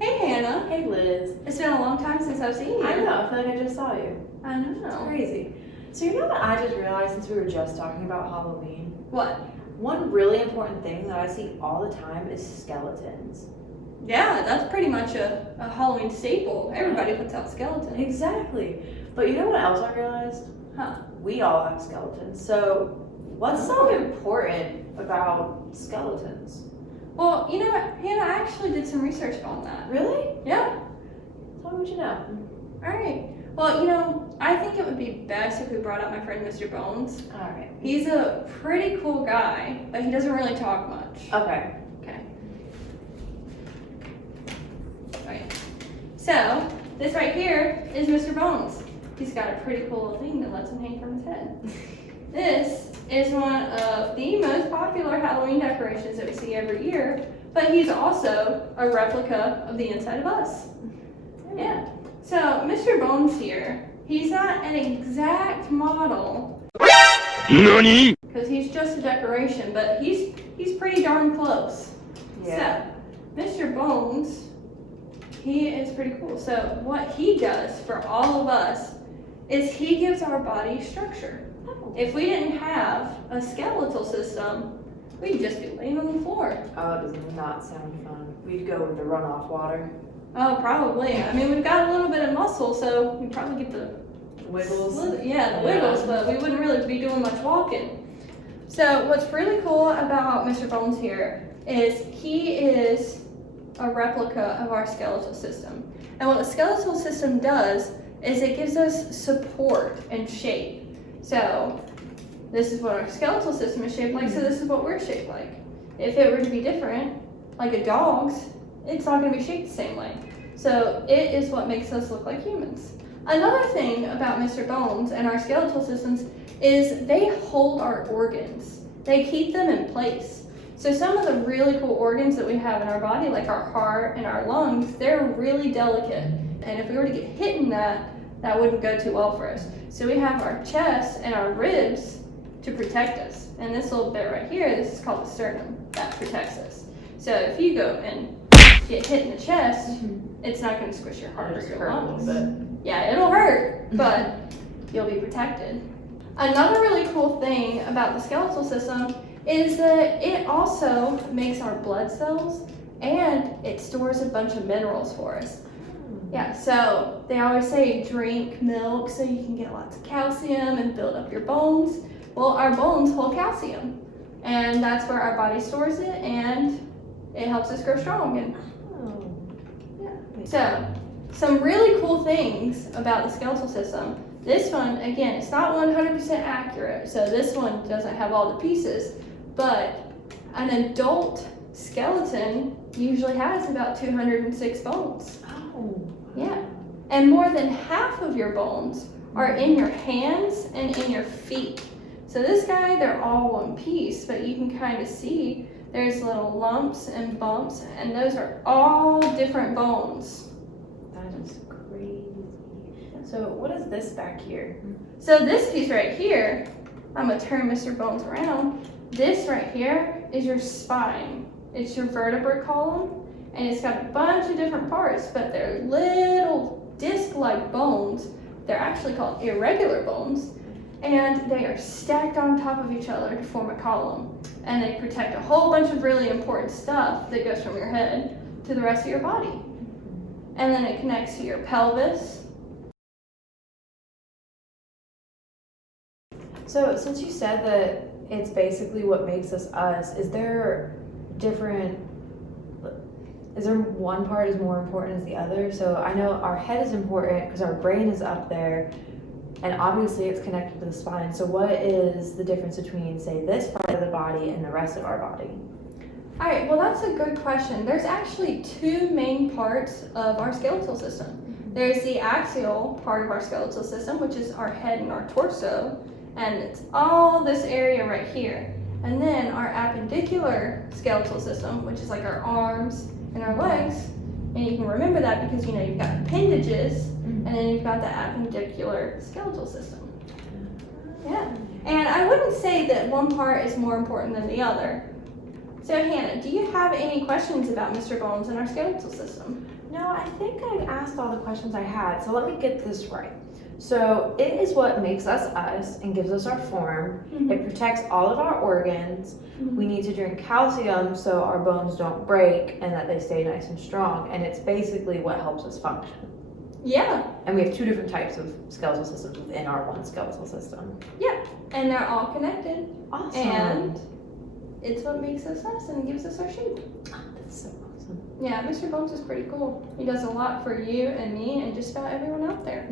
Hey Hannah. Hey Liz. It's been a long time since I've seen you. I know, I feel like I just saw you. I know. It's crazy. So you know what I just realized since we were just talking about Halloween? What? One really important thing that I see all the time is skeletons. Yeah, that's pretty much a Halloween staple. Everybody puts out skeletons. Exactly. But you know what else I realized? Huh. We all have skeletons. So what's so important about skeletons? Well, you know what, Hannah, I actually did some research on that. Really? Yeah. Tell me what you know. Alright. Well, I think it would be best if we brought up my friend Mr. Bones. Alright. He's a pretty cool guy, but he doesn't really talk much. Okay. Right. So, this right here is Mr. Bones. He's got a pretty cool thing that lets him hang from his head. This is one of the most popular Halloween decorations that we see every year, but he's also a replica of the inside of us. Yeah. So, Mr. Bones here, he's not an exact model. NANI?! Because he's just a decoration, but he's pretty darn close. Yeah. So, Mr. Bones, he is pretty cool. So what he does for all of us is he gives our body structure. If we didn't have a skeletal system, we'd just be laying on the floor. Oh, it does not sound fun. We'd go with the runoff water. Oh, probably. I mean, we've got a little bit of muscle, so we'd probably get the Wiggles. Yeah, the wiggles, but we wouldn't really be doing much walking. So what's really cool about Mr. Bones here is he is a replica of our skeletal system. And what the skeletal system does is it gives us support and shape. So this is what our skeletal system is shaped like, so this is what we're shaped like. If it were to be different, like a dog's, it's not going to be shaped the same way. So it is what makes us look like humans. Another thing about Mr. Bones and our skeletal systems is they hold our organs. They keep them in place. So some of the really cool organs that we have in our body, like our heart and our lungs, they're really delicate. And if we were to get hit in that wouldn't go too well for us. So we have our chest and our ribs to protect us. And this little bit right here, this is called the sternum, that protects us. So if you go and get hit in the chest, it's not going to squish your heart or your lungs. Yeah, it'll hurt, but you'll be protected. Another really cool thing about the skeletal system is that it also makes our blood cells and it stores a bunch of minerals for us. Yeah, so they always say drink milk so you can get lots of calcium and build up your bones. Well, our bones hold calcium, and that's where our body stores it, and it helps us grow strong. And yeah. So, some really cool things about the skeletal system. This one, again, it's not 100% accurate, so this one doesn't have all the pieces, but an adult skeleton usually has about 206 bones. Oh. Yeah. And more than half of your bones are in your hands and in your feet. So this guy, they're all one piece, but you can kind of see there's little lumps and bumps, and those are all different bones. That is crazy. So what is this back here? So this piece right here, I'm going to turn Mr. Bones around. This right here is your spine. It's your vertebral column, and it's got a bunch of different parts, but they're little disc-like bones. They're actually called irregular bones, and they are stacked on top of each other to form a column. And they protect a whole bunch of really important stuff that goes from your head to the rest of your body. And then it connects to your pelvis. So since you said that it's basically what makes us us, is there one part is more important as the other? So I know our head is important because our brain is up there, and obviously it's connected to the spine. So what is the difference between, say, this part of the body and the rest of our body? All right, well, that's a good question. There's actually two main parts of our skeletal system. There's the axial part of our skeletal system, which is our head and our torso, and it's all this area right here. And then our appendicular skeletal system, which is like our arms and our legs, and you can remember that because you've got appendages, and then you've got the appendicular skeletal system. Yeah, and I wouldn't say that one part is more important than the other. So Hannah, do you have any questions about Mr. Bones and our skeletal system? No, I think I asked all the questions I had, so let me get this right. So it is what makes us us and gives us our form. It protects all of our organs. We need to drink calcium so our bones don't break and that they stay nice and strong. And it's basically what helps us function. Yeah, And we have 2 different types of skeletal systems within our one skeletal system. and they're all connected. Awesome. And it's what makes us us and gives us our shape. That's so awesome. Yeah, Mr. Bones is pretty cool. He does a lot for you and me and just about everyone out there.